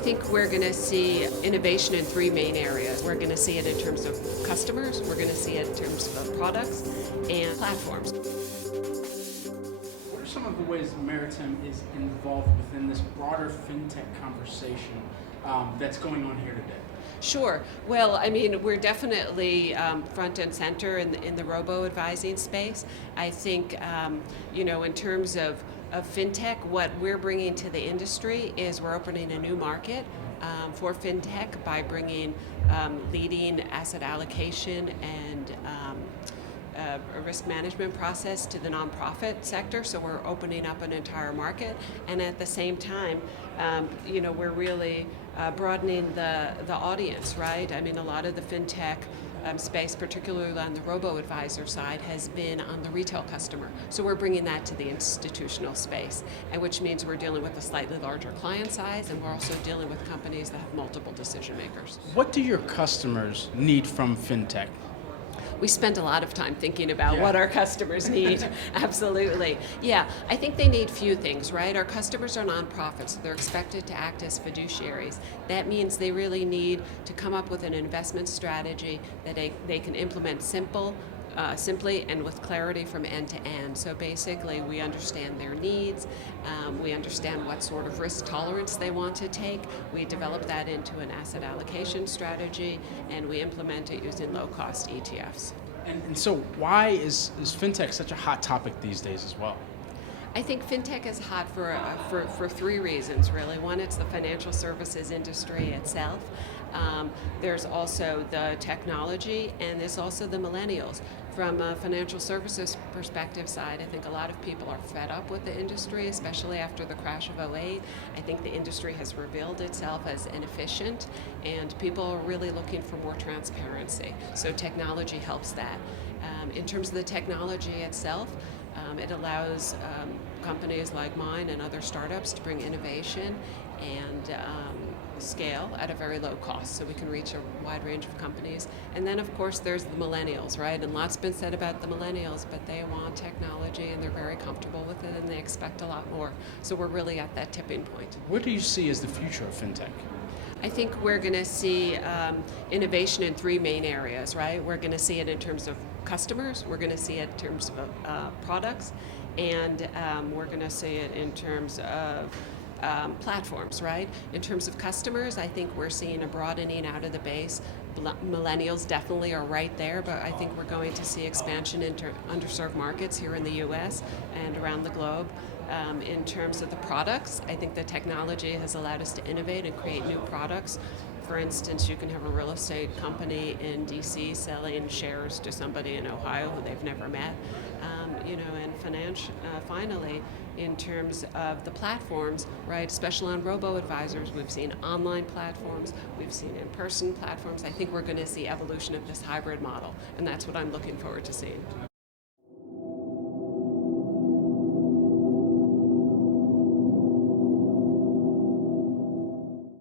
think we're going to see innovation in three main areas. We're going to see it in terms of customers, we're going to see it in terms of products, and platforms. What are some of the ways Meritam is involved within this broader FinTech conversation that's going on here today? Sure. Well, I mean, we're definitely front and center in the robo-advising space. I think, in terms of FinTech, what we're bringing to the industry is we're opening a new market for FinTech by bringing leading asset allocation and a risk management process to the nonprofit sector. So we're opening up an entire market, and at the same time, we're really broadening the audience, right? I mean, a lot of the FinTech space, particularly on the robo-advisor side, has been on the retail customer. So we're bringing that to the institutional space, and which means we're dealing with a slightly larger client size, and we're also dealing with companies that have multiple decision makers. What do your customers need from FinTech? We spend a lot of time thinking about what our customers need. Absolutely. Yeah, I think they need few things, right? Our customers are nonprofits, so they're expected to act as fiduciaries. That means they really need to come up with an investment strategy that they can implement simply and with clarity from end to end. So basically, we understand their needs, we understand what sort of risk tolerance they want to take, we develop that into an asset allocation strategy, and we implement it using low-cost ETFs. And so why is FinTech such a hot topic these days as well? I think FinTech is hot for three reasons, really. One, it's the financial services industry itself. There's also the technology, and there's also the millennials. From a financial services perspective side, I think a lot of people are fed up with the industry, especially after the crash of '08. I think the industry has revealed itself as inefficient, and people are really looking for more transparency. So technology helps that. In terms of the technology itself, it allows companies like mine and other startups to bring innovation and scale at a very low cost, so we can reach a wide range of companies. And then, of course, there's the millennials, right? And lots been said about the millennials, but they want technology and they're very comfortable with it and they expect a lot more. So we're really at that tipping point. What do you see as the future of FinTech? I think we're going to see innovation in three main areas, right? We're going to see it in terms of customers, we're going to see it in terms of products, and we're going to see it in terms of platforms, right? In terms of customers, I think we're seeing a broadening out of the base. Millennials definitely are right there, but I think we're going to see expansion into underserved markets here in the US and around the globe. In terms of the products, I think the technology has allowed us to innovate and create new products. For instance, you can have a real estate company in DC selling shares to somebody in Ohio who they've never met. And finally, in terms of the platforms, right, especially on robo-advisors, we've seen online platforms, we've seen in-person platforms. I think we're going to see evolution of this hybrid model, and that's what I'm looking forward to seeing.